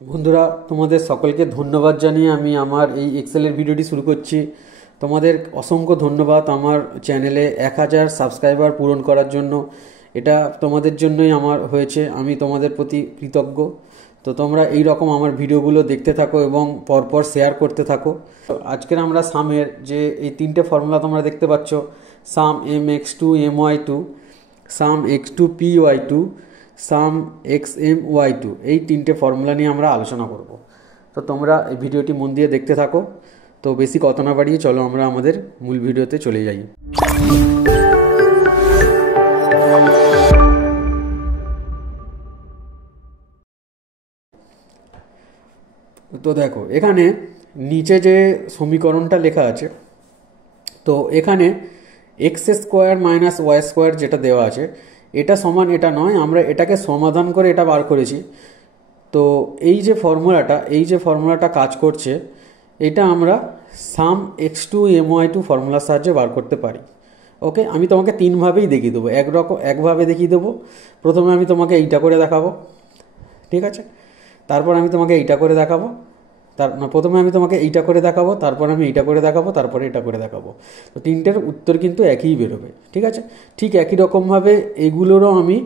বন্ধুরা, তোমাদের সকলকে ধন্যবাদ জানিয়ে আমি আমার এই এক্সেলের ভিডিওটি শুরু করছি। তোমাদের অসংখ্য ধন্যবাদ আমার চ্যানেলে 1000 সাবস্ক্রাইবার পূরণ করার জন্য। এটা তোমাদের জন্যই আমার হয়েছে, আমি তোমাদের প্রতি কৃতজ্ঞ। তো তোমরা এই রকম আমার ভিডিওগুলো দেখতে থাকো এবং পরপর শেয়ার করতে থাকো। আজকের আমরা সামের যে এই তিনটে ফর্মুলা তোমরা দেখতে পাচ্ছ, সাম mx2 my2, সাম x2 py2, সাম xmy2, এই তিনটে ফর্মুলা নিয়ে আমরা আলোচনা করব। তো তোমরা এই ভিডিওটি মন দিয়ে দেখতে থাকো। তো বেশি কথা না বাড়িয়ে চলো আমরা আমাদের মূল ভিডিওতে চলে যাই। তো দেখো, এখানে নিচে যে সমীকরণটা লেখা আছে, তো এখানে x square minus y square যেটা দেওয়া আছে, এটা সমান এটা নয়, আমরা এটাকে সমাধান করে এটা বার করেছি। তো এই যে ফর্মুলাটা কাজ করছে, এটা আমরা সাম x2 my2 ফর্মুলার সাহায্যে বার করতে পারি। ওকে, আমি তোমাকে তিনভাবেই দেখিয়ে দেবো। একভাবে দেখিয়ে দেবো। প্রথমে আমি তোমাকে এইটা করে দেখাবো, ঠিক আছে? তারপর আমি তোমাকে এইটা করে দেখাবো। প্রথমে আমি তোমাকে এইটা করে দেখাবো, তারপর আমি এইটা করে দেখাবো, তারপরে এটা করে দেখাবো। তো তিনটের উত্তর কিন্তু একই বেরোবে, ঠিক আছে? ঠিক একই রকমভাবে এইগুলোরও আমি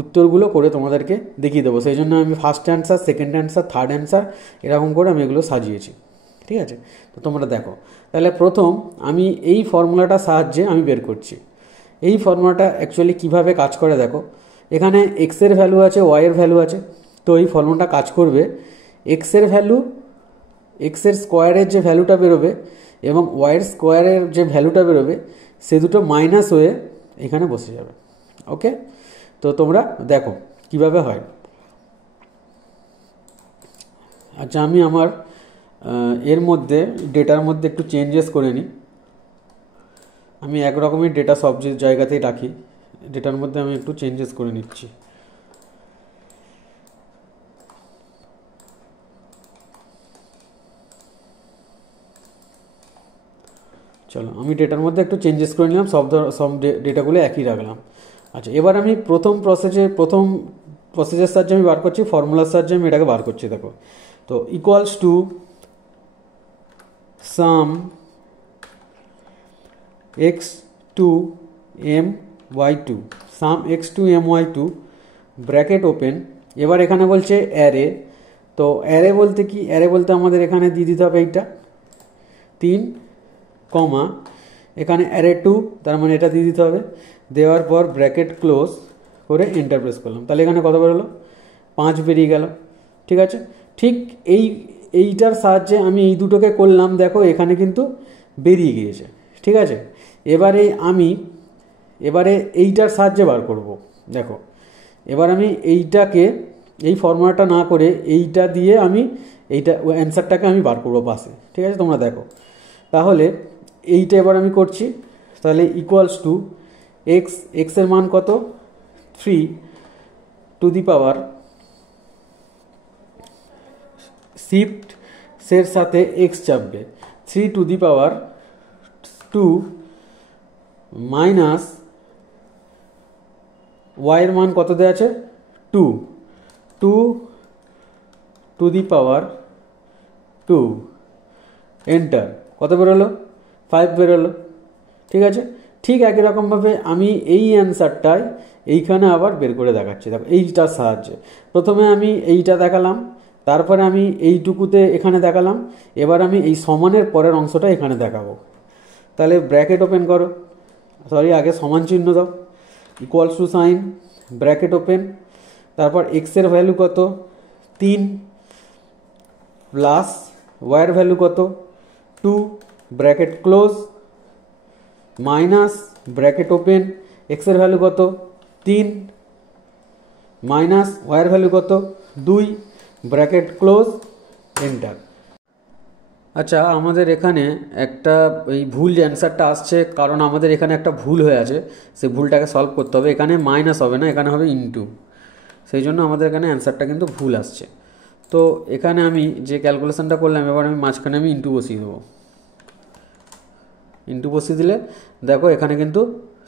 উত্তরগুলো করে তোমাদেরকে দেখিয়ে দেবো। সেই জন্য আমি first answer, second answer, third answer এরকম করে আমি এগুলো সাজিয়েছি, ঠিক আছে? তো তোমরা দেখো, তাহলে প্রথম আমি এই ফর্মুলাটার সাহায্যে আমি বের করছি। এই ফর্মুলাটা অ্যাকচুয়ালি কীভাবে কাজ করে দেখো, এখানে এক্সের ভ্যালু আছে, ওয়াইয়ের ভ্যালু আছে। তো এই ফর্মুলাটা কাজ করবে, এক্সের ভ্যালু, এক্সের স্কোয়ারের যে ভ্যালুটা বেরোবে এবং ওয়াইয়ের স্কোয়ারের যে ভ্যালুটা বেরোবে, সে দুটো মাইনাস হয়ে এখানে বসে যাবে। ওকে, তো তোমরা দেখো কিভাবে হয়। আচ্ছা, আমি আমার এর মধ্যে ডেটার মধ্যে একটু চেঞ্জেস করে নিই। আমি এক রকমের ডেটা সব জায়গাতেই রাখি, ডেটার মধ্যে আমি একটু চেঞ্জেস করে নিচ্ছি। চলো, আমি ডেটার মধ্যে একটু চেঞ্জেস করে নিলাম, সব ডেটাগুলো একই রাখলাম। আচ্ছা, এবার আমি প্রথম প্রসেসের সাহায্যে আমি বার করছি, ফর্মুলার সাহায্যে আমি এটাকে বার করছি। দেখো, তো equals to some x2 my2, some x2 my2 bracket open. এবার এখানে বলছে অ্যারে। তো অ্যারে বলতে কি? অ্যারে বলতে আমাদের এখানে দিয়ে দিতে হবে এইটা 3, কমা এখানে অ্যারে 2, তার মানে এটা দিয়ে দিতে হবে। দেওয়ার পর ব্র্যাকেট ক্লোজ করে এন্টার প্রেস করলাম। তাহলে এখানে কত বেরোলো? 5 বেরিয়ে গেল, ঠিক আছে? ঠিক এইটার সাহায্যে আমি এই দুটোকে করলাম, দেখো এখানে কিন্তু বেরিয়ে গিয়েছে, ঠিক আছে? এবারে এইটার সাহায্যে বার করব। দেখো, এবার আমি এইটাকে, এই ফর্মুলাটা না করে এইটা দিয়ে আমি অ্যান্সারটাকে আমি বার করবো পাশে, ঠিক আছে? তোমরা দেখো, তাহলে এইটা এবার আমি করছি। তাহলে ইকুয়ালস টু এক্সের মান কত? 3 টু দি পাওয়ার, শিফট এর সাথে এক্স চাপবে, 3 টু দি পাওয়ার 2 মাইনাস ওয়াইয়ের মান কত দেওয়া আছে? 2 টু দি পাওয়ার 2, এন্টার। কত বেরোলো? 5 বেরোলো, ঠিক আছে? ঠিক একই রকমভাবে আমি এই অ্যান্সারটাই এইখানে আবার বের করে দেখাচ্ছি। দেখো, এইটার সাহায্যে প্রথমে আমি এইটা দেখালাম, তারপরে আমি এইটুকুতে এখানে দেখালাম, এবার আমি এই সমানের পরের অংশটা এখানে দেখাবো। তাহলে ব্র্যাকেট ওপেন করো, আগে সমান চিহ্ন দাও, equals to sign, bracket open, তারপর এক্সের ভ্যালু কত? 3 প্লাস ওয়াইয়ের ভ্যালু কত? 2, bracket close, minus bracket open, এক্সের ভ্যালু কত? 3 মাইনাস ওয়াইয়ের ভ্যালু কত? 2, ব্র্যাকেট ক্লোজ, এন্টার। আচ্ছা, আমাদের এখানে একটা এই ভুল অ্যান্সারটা আসছে, কারণ আমাদের এখানে একটা ভুল হয়ে আছে। সেই ভুলটাকে সলভ করতে হবে। এখানে মাইনাস হবে না, এখানে হবে ইনটু। সেই জন্য আমাদের এখানে অ্যান্সারটা কিন্তু ভুল আসছে। তো এখানে আমি যে ক্যালকুলেশনটা করলাম, এবার আমি মাঝখানে আমি ইনটু বসিয়ে দেবো। ইনটু বসিয়ে দিলে দেখো এখানে কিন্তু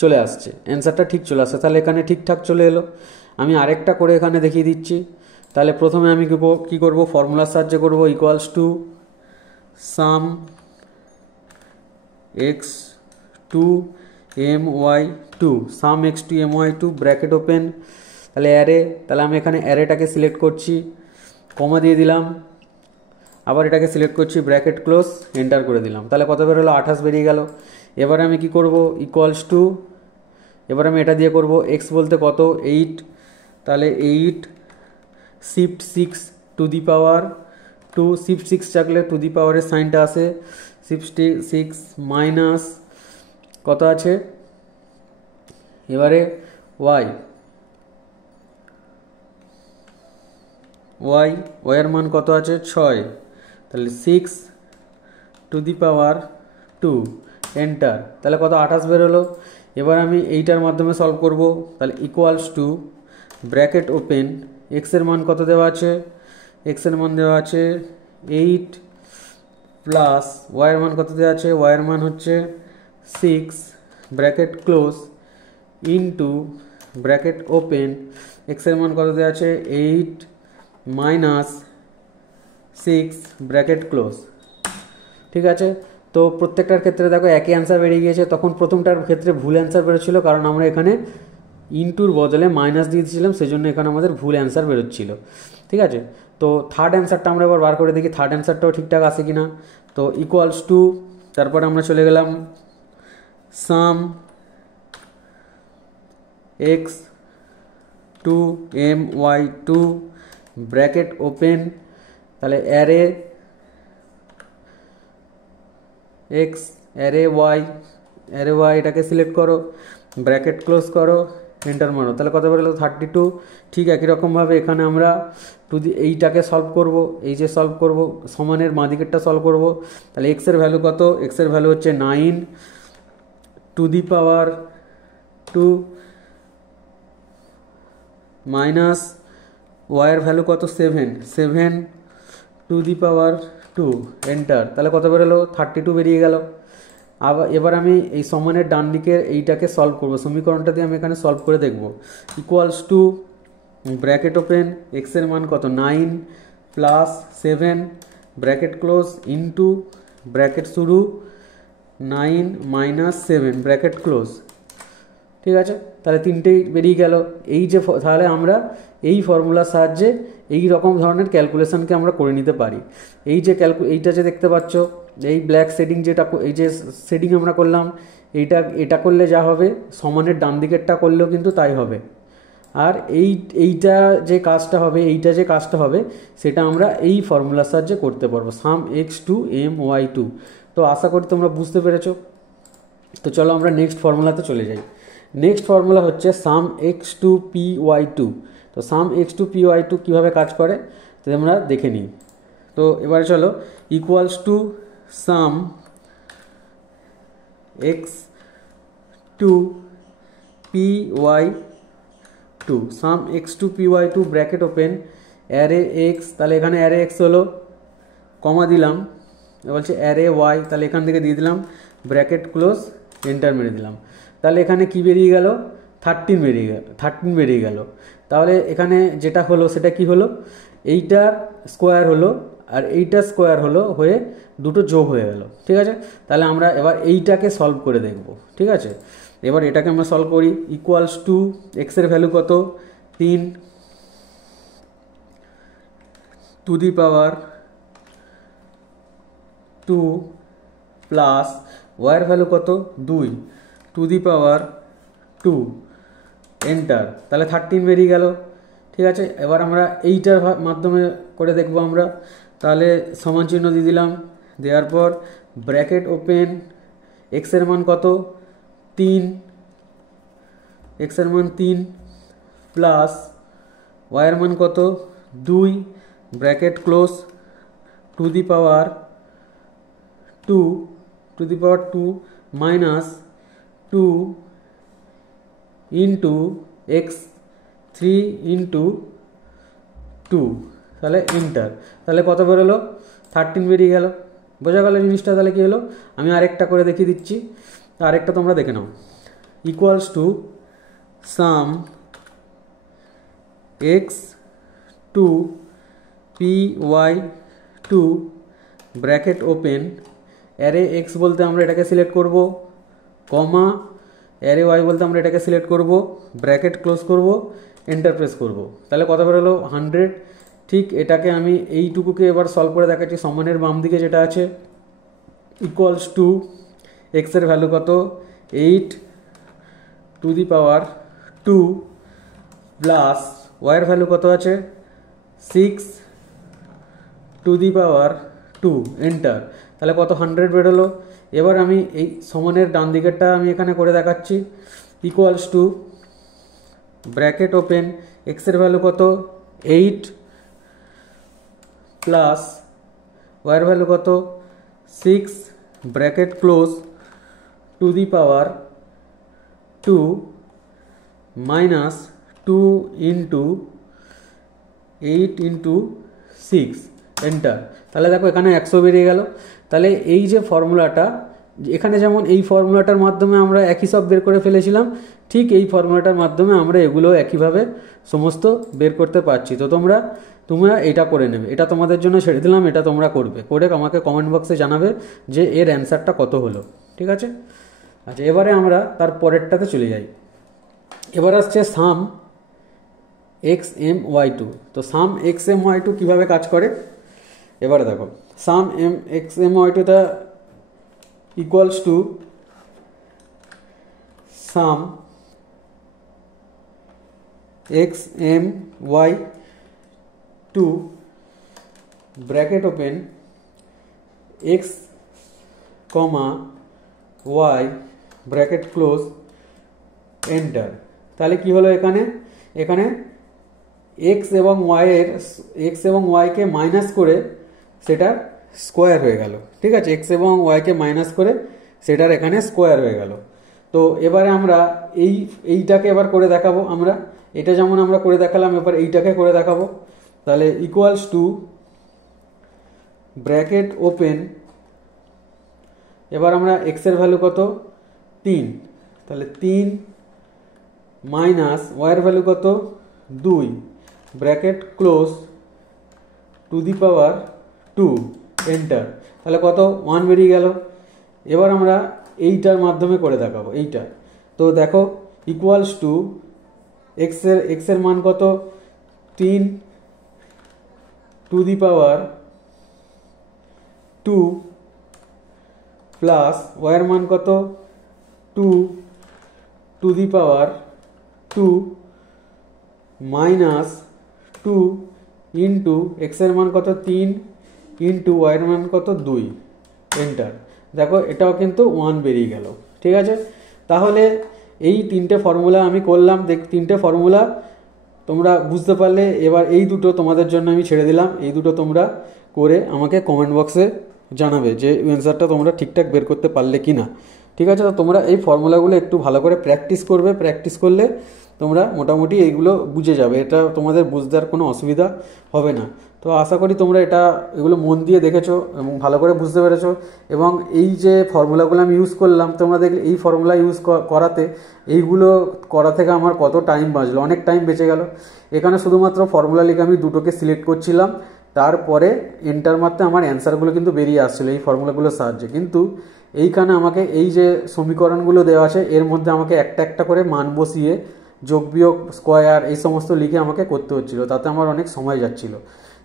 চলে আসছে, অ্যান্সারটা ঠিক চলে আসছে। তাহলে এখানে ঠিকঠাক চলে এলো। আমি আরেকটা করে এখানে দেখিয়ে দিচ্ছি। তাহলে প্রথমে আমি কি করব, ফর্মুলার সাহায্যে করব, equals to sum x two m y two, sum x two m y two, bracket open, তাহলে অ্যারে, তাহলে আমি এখানে অ্যারেটাকে সিলেক্ট করছি, কমা দিয়ে দিলাম, আবার এটাকে সিলেক্ট করছি, ব্র্যাকেট ক্লোজ, এন্টার করে দিলাম। তাহলে কত বের হলো, 28 বেরিয়ে গেল। এবারে আমি কি করব, ইকুয়ালস টু, এবার আমি এটা দিয়ে করব, এক্স বলতে কত, 8, তাহলে 8 shift 6 two the power 2, shift 6 থাকলে টু দি পাওয়ারের সাইনটা আসে, শিফট 6 মাইনাস কত আছে, এবারে ওয়াই, ওয়াইয়ের মান কত আছে 6, তাহলে 6 টু দি পাওয়ার 2, এন্টার, তাহলে কত 28 বেরোলো। এবার আমি এইটার মাধ্যমে সলভ করব, তাহলে ইকুয়ালস টু ব্র্যাকেট ওপেন, এক্সের মান কত দেওয়া আছে, এক্সের মান দেওয়া আছে 8 প্লাস ওয়াইয়ের মান কত দেওয়া আছে, ওয়াইয়ের মান হচ্ছে 6, bracket close, into bracket open, এক্সের মান কত দেওয়া আছে 8 মাইনাস 6, ব্র্যাকেট ক্লোজ। ঠিক আছে, তো প্রত্যেকটার ক্ষেত্রে দেখো একই অ্যান্সার বেরিয়ে গিয়েছে। তখন প্রথমটার ক্ষেত্রে ভুল অ্যান্সার বেরোচ্ছিল, কারণ আমরা এখানে ইনটুর বদলে মাইনাস দিয়ে দিয়েছিলাম, সেজন্য এখানে আমাদের ভুল অ্যান্সার বেরোচ্ছিল। ঠিক আছে, তো থার্ড অ্যান্সারটা আমরা এবার বার করে দেখি থার্ড অ্যান্সারটাও ঠিকঠাক আসে কিনা। তো ইকুয়ালস টু, তারপরে আমরা চলে গেলাম sum x two m y two, bracket open, তাহলে অ্যারে এক্স, অ্যারে ওয়াই, এটাকে সিলেক্ট করো, ব্র্যাকেট ক্লোজ করো, এন্টার মারো, তাহলে কত বেরোলো 32। ঠিক একই রকমভাবে এখানে আমরা এইটাকে সলভ করব, এই যে সলভ করব সমানের বাঁ দিকেরটা সলভ করব, তাহলে এক্সের ভ্যালু কত, এক্সের ভ্যালু হচ্ছে 9 টু দি পাওয়ার 2 মাইনাস ওয়াইয়ের ভ্যালু কত 7 টু দি পাওয়ার 2, এন্টার, তাহলে কত বেরোলো 32 বেরিয়ে গেল। আবার এবার আমি এই সমানের ডান দিকের এইটাকে সলভ করব, সমীকরণটা দিয়ে আমি এখানে সলভ করে দেখব। ইকুয়ালস টু ব্র্যাকেট ওপেন, এক্সের মান কত 9 plus 7, bracket close, into bracket শুরু 9 মাইনাস 7, ব্র্যাকেট ক্লোজ। ঠিক আছে, তাহলে তিনটেই বেরিয়ে গেল। এই যে তাহলে আমরা এই ফর্মুলার সাহায্যে এই রকম ধরনের ক্যালকুলেশনকে আমরা করে নিতে পারি। এই যে এইটা যে দেখতে পাচ্ছ, এই ব্ল্যাক শেডিং, যেটা এই যে শেডিং আমরা করলাম, এটা করলে যা হবে, সমানের ডান দিকেরটা করলেও কিন্তু তাই হবে। আর এইটা যে কাজটা হবে সেটা আমরা এই ফর্মুলার সাহায্যে করতে পারবো, sum x two m y two. তো আশা করি তোমরা বুঝতে পেরেছো। তো চলো আমরা নেক্সট ফর্মুলাতে চলে যাই। নেক্সট ফর্মুলা হচ্ছে sum x two p y two. তো sum x two p y two কীভাবে কাজ করে তো আমরা দেখে নিই। তো এবারে চলো, equals to sum x two p y two, sum x two p y two, bracket open, array x, তাহলে এখানে অ্যারে এক্স হলো, কমা দিলাম, বলছে অ্যারে ওয়াই, তাহলে এখান থেকে দিয়ে দিলাম ব্র্যাকেট ক্লোজ, এন্টার মেরে দিলাম। তাহলে এখানে কি বেরিয়ে গেল, 13 বেরিয়ে গেল। তাহলে এখানে যেটা হলো সেটা কি হলো, এইটার স্কোয়ার হলো আর এইটার স্কোয়ার হলো, হয়ে দুটো যোগ হয়ে গেল। ঠিক আছে, তাহলে আমরা এবার এইটাকে সলভ করে দেখব। ঠিক আছে, এবার এটাকে আমরা সলভ করি। ইকুয়ালস টু এক্সের ভ্যালু কত 3 টু দি পাওয়ার 2 প্লাস ওয়াইয়ের ভ্যালু কত 2 টু দি পাওয়ার 2, এন্টার, তাহলে 13 বেরিয়ে গেল। ঠিক আছে, এবার আমরা এইটার মাধ্যমে করে দেখব আমরা। তাহলে সমান চিহ্ন দিয়ে দিলাম, দেওয়ার পর ব্র্যাকেট ওপেন, এক্সের মান কত 3, এক্সের মান 3 প্লাস ওয়াইয়ের মান কত 2, bracket close, two the power 2 minus 2 into x 3 into 2, তাহলে এন্টার, তাহলে কত বেরোলো 13 বেরিয়ে গেল। বোঝা গেল জিনিসটা। তাহলে কী হলো, আমি আরেকটা করে দেখিয়ে দিচ্ছি, আরেকটা তোমরা দেখে নাও। Equals to sum x two p y two bracket open, array x বলতে আমরা এটাকে সিলেক্ট করব, কমা অ্যারে ওয়াই বলতে আমরা এটাকে সিলেক্ট করব, ব্র্যাকেট ক্লোজ করব, এন্টার প্রেস করব। তাহলে কত বেরোলো 100। ঠিক এটাকে আমি এইটুকুকে এবার সলভ করে দেখাচ্ছি। সমানের বাম দিকে যেটা আছে ইকুয়ালস টু এক্সের ভ্যালু কত 8 টু দি পাওয়ার 2 প্লাস ওয়াইয়ের ভ্যালু কত আছে 6 টু দি পাওয়ার 2, এন্টার। তাহলে কত 100 বেরোলো। এবার আমি এই সমানের ডান দিকেরটা আমি এখানে করে দেখাচ্ছি। ইকুয়ালস টু ব্র্যাকেট ওপেন, এক্সের ভ্যালু কত 8 প্লাস ওয়াইয়ের ভ্যালু কত 6 bracket close two the power 2 minus 2 into 8 into 6, enter. তাহলে দেখো এখানে 100 বেরিয়ে গেল। তাহলে এই যে ফর্মুলাটা, এখানে যেমন এই ফর্মুলাটার মাধ্যমে আমরা একই সব বের করে ফেলেছিলাম, ঠিক এই ফর্মুলাটার মাধ্যমে আমরা এগুলো একইভাবে সমস্ত বের করতে পারছি। তো তোমরা এটা করে নেবে, এটা তোমাদের জন্য ছেড়ে দিলাম, এটা তোমরা করবে, করে আমাকে কমেন্ট বক্সে জানাবে যে এর অ্যান্সারটা কত হলো। ঠিক আছে? আচ্ছা, এবারে আমরা তার পরেরটাতে চলে যাই। এবার আসছে sum x m y two. তো sum x m y two কীভাবে কাজ করে এবারে দেখো। Sum m x m y টুটা equals to sum x m y two bracket open x comma y bracket close, enter. তাহলে কি হলো এখানে এক্স এবং ওয়াইকে মাইনাস করে সেটার স্কোয়ার হয়ে গেল। ঠিক আছে? এক্স এবং ওয়াইকে মাইনাস করে সেটার এখানে স্কোয়ার হয়ে গেল। তো এবারে আমরা এইটাকে এবার করে দেখাবো। আমরা এটা যেমন আমরা করে দেখালাম, এবার এইটাকে করে দেখাবো। তাহলে ইকুয়ালস টু ব্র্যাকেট ওপেন, এবার আমরা এক্সের ভ্যালু কত 3, তাহলে 3 মাইনাস ওয়াইয়ের ভ্যালু কত 2 bracket close two the power 2, enter. তাহলে কত 1 বেরিয়ে গেল। এবার আমরা এইটার মাধ্যমে করে দেখাবো এইটা। তো দেখো ইকুয়ালস টু এক্সের মান কত 3 টু দি পাওয়ার 2 প্লাস ওয়াইয়ের মান কত 2 two the power 2 minus 2 into এক্সের মান কত 3 ইন্টু ওয়াইয়ের মান কত 2, এন্টার। দেখো এটাও কিন্তু 1 বেরিয়ে গেল। ঠিক আছে? তাহলে এই তিনটে ফর্মুলা আমি করলাম। তিনটে ফর্মুলা তোমরা বুঝতে পারলে। এবার এই দুটো তোমাদের জন্য আমি ছেড়ে দিলাম, এই দুটো তোমরা করে আমাকে কমেন্ট বক্সে জানাবে যে অ্যান্সারটা তোমরা ঠিকঠাক বের করতে পারলে কি না। ঠিক আছে? তো তোমরা এই ফর্মুলাগুলো একটু ভালো করে প্র্যাকটিস করবে। প্র্যাকটিস করলে তোমরা মোটামুটি এইগুলো বুঝে যাবে, এটা তোমাদের বুঝতে আর কোনো অসুবিধা হবে না। তো আশা করি তোমরা এগুলো মন দিয়ে দেখেছো এবং ভালো করে বুঝতে পেরেছো। এবং এই যে ফর্মুলাগুলো আমি ইউজ করলাম, তোমরা দেখলে এই ফর্মুলা ইউজ করাতে এইগুলো করা থেকে আমার কত টাইম বাঁচলো, অনেক টাইম বেঁচে গেল। এখানে শুধুমাত্র ফর্মুলা লিখে আমি দুটোকে সিলেক্ট করছিলাম, তারপরে এন্টার মারতে আমার অ্যান্সারগুলো কিন্তু বেরিয়ে আসছিলো এই ফর্মুলাগুলোর সাহায্যে। কিন্তু এইখানে আমাকে এই যে সমীকরণগুলো দেওয়া আছে এর মধ্যে আমাকে একটা একটা করে মান বসিয়ে যোগ বিয়োগ স্কোয়ার এই সমস্ত লিখে আমাকে করতে হচ্ছিলো, তাতে আমার অনেক সময় যাচ্ছিলো।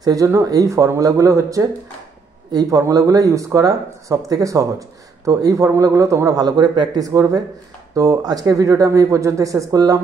সেই জন্য এই ফর্মুলাগুলো ইউজ করা সব থেকে সহজ। তো এই ফর্মুলাগুলো তোমরা ভালো করে প্র্যাকটিস করবে। তো আজকের ভিডিওটা আমি এই পর্যন্ত শেষ করলাম।